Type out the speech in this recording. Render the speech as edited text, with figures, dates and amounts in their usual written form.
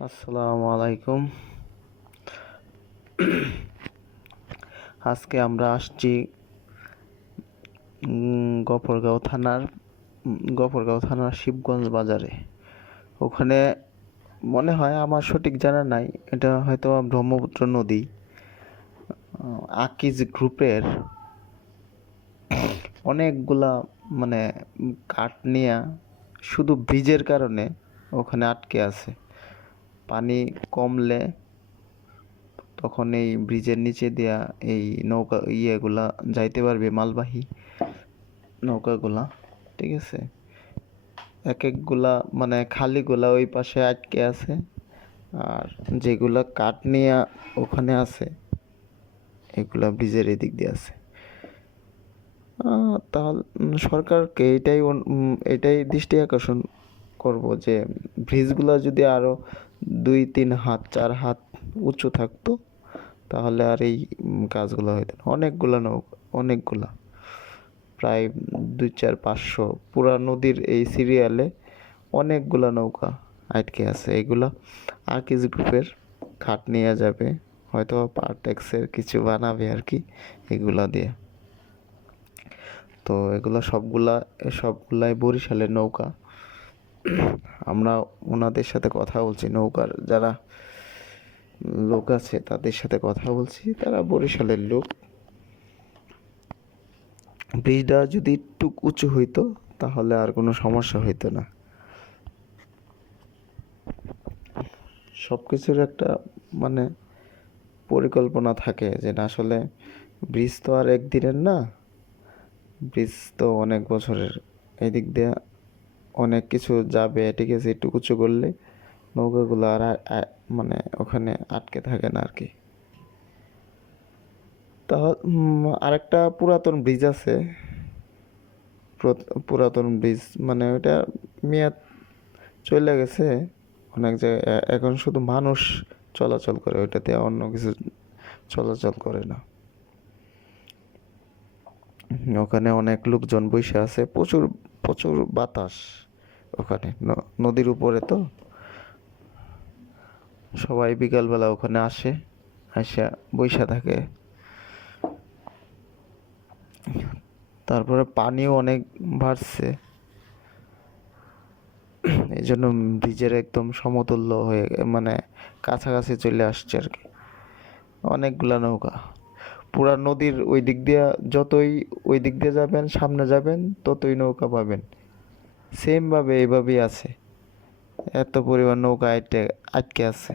আসসালামু আলাইকুম। আজকে আমরা আসছি গফরগাঁও থানার শিবগঞ্জ বাজারে। ওখানে মনে হয়, আমার সঠিক জানা নাই, এটা হয়তো ব্রহ্মপুত্র নদী। আকিজ গ্রুপের অনেকগুলা মানে কাঠ নিয়ে শুধু ব্রিজের কারণে ওখানে আটকে আছে। পানি কমলে তখন এই ব্রিজের নিচে দিয়া এই নৌকা ইয়েগুলা যাইতে পারবে, মালবাহী নৌকাগুলা। ঠিক আছে, এক একগুলা খালিগুলা ওই পাশে আটকে আছে, আর যেগুলা কাঠ নিয়ে ওখানে আছে এগুলা ব্রিজের এদিক দিয়ে আছে। তাহলে সরকারকে এটাই দৃষ্টি আকর্ষণ করব যে ব্রিজগুলো যদি আরো 2-3 হাত 4 হাত উঁচু থাকতো, তাহলে আর এই কাজগুলো হইতো না। অনেকগুলা প্রায় 200-400-500 পুরা নদীর এই সিরিয়ালে অনেকগুলা নৌকা আটকে আছে। এগুলা আকিজ গ্রুপের খাট নিয়ে যাবে, হয়তো পারটেক্সের কিছু বানাবে আর কি এগুলা দিয়ে। তো এগুলো সবগুলাই বরিশালের নৌকা। আমরা ওনাদের সাথে কথা বলছি, নৌকার যারা লোক আছে তাদের সাথে কথা বলছি, তারা বরিশালের লোক। ব্রিজটা যদি একটু উঁচু হইতো তাহলে আর কোনো সমস্যা হইতো না। সব কিছুর একটা মানে পরিকল্পনা থাকে, যে না আসলে ব্রিজ তো আর একদিনের না, ব্রিজ তো অনেক বছরের। এদিক দিয়ে অনেক কিছু যাবে, ঠিক আছে, একটু উঁচু করলে নৌকাগুলো মানে ওখানে আটকে থাকে না আর কি। তাহলে আরেকটা পুরাতন ব্রিজ আছে, পুরাতন ব্রিজ মানে ওইটা মেয়াদ চলে গেছে অনেক জায়গায়। এখন শুধু মানুষ চলাচল করে ওইটাতে, অন্য কিছু চলাচল করে না। ওখানে অনেক লোকজন বসে আছে, প্রচুর প্রচুর বাতাস ওখানে, নদীর উপরে তো। সবাই বিকালবেলা ওখানে আসা বইসা থাকে। তারপরে পানিও অনেক বাড়ছে, এই জন্য ব্রিজের একদম সমতুল্য হয়ে কাছাকাছি চলে আসছে আর কি অনেকগুলা নৌকা। পুরা নদীর ওই দিক দিয়ে, যতই ওই দিক দিয়ে যাবেন, সামনে যাবেন, ততই নৌকা পাবেন। সেম ভাবে এইভাবেই আছে, এত পরিমাণ নৌকা আটকে আছে।